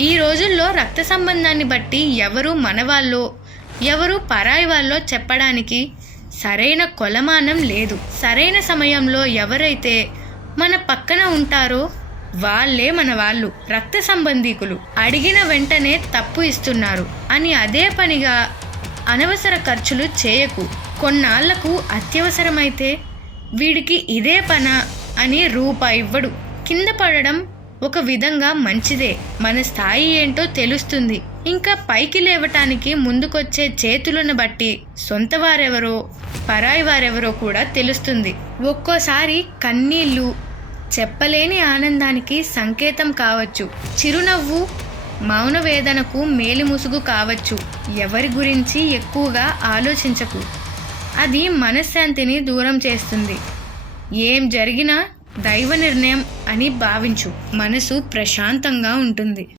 ఈ రోజుల్లో రక్త సంబంధాన్ని బట్టి ఎవరు మనవాళ్ళో ఎవరు పరాయి వాళ్ళో చెప్పడానికి సరైన కొలమానం లేదు. సరైన సమయంలో ఎవరైతే మన పక్కన ఉంటారో వాళ్ళే మన వాళ్ళు. రక్త సంబంధీకులు అడిగిన వెంటనే తప్పు ఇస్తున్నారు అని అదే పనిగా అనవసర ఖర్చులు చేయకు. కొన్నాళ్లకు అత్యవసరమైతే వీడికి ఇదే పన అని రూపాయి ఇవ్వడు. కింద పడడం ఒక విధంగా మంచిదే. మన స్థాయి ఏంటో తెలుస్తుంది. ఇంకా పైకి లేవటానికి ముందుకొచ్చే చేతులను బట్టి సొంత వారెవరో పరాయి వారెవరో కూడా తెలుస్తుంది. ఒక్కోసారి కన్నీళ్ళు చెప్పలేని ఆనందానికి సంకేతం కావచ్చు. చిరునవ్వు మౌన వేదనకు మేలిముసుగు కావచ్చు. ఎవరి గురించి ఎక్కువగా ఆలోచించకు, అది మనశ్శాంతిని దూరం చేస్తుంది. ఏం జరిగినా దైవ నిర్ణయం అని భావించు, మనసు ప్రశాంతంగా ఉంటుంది.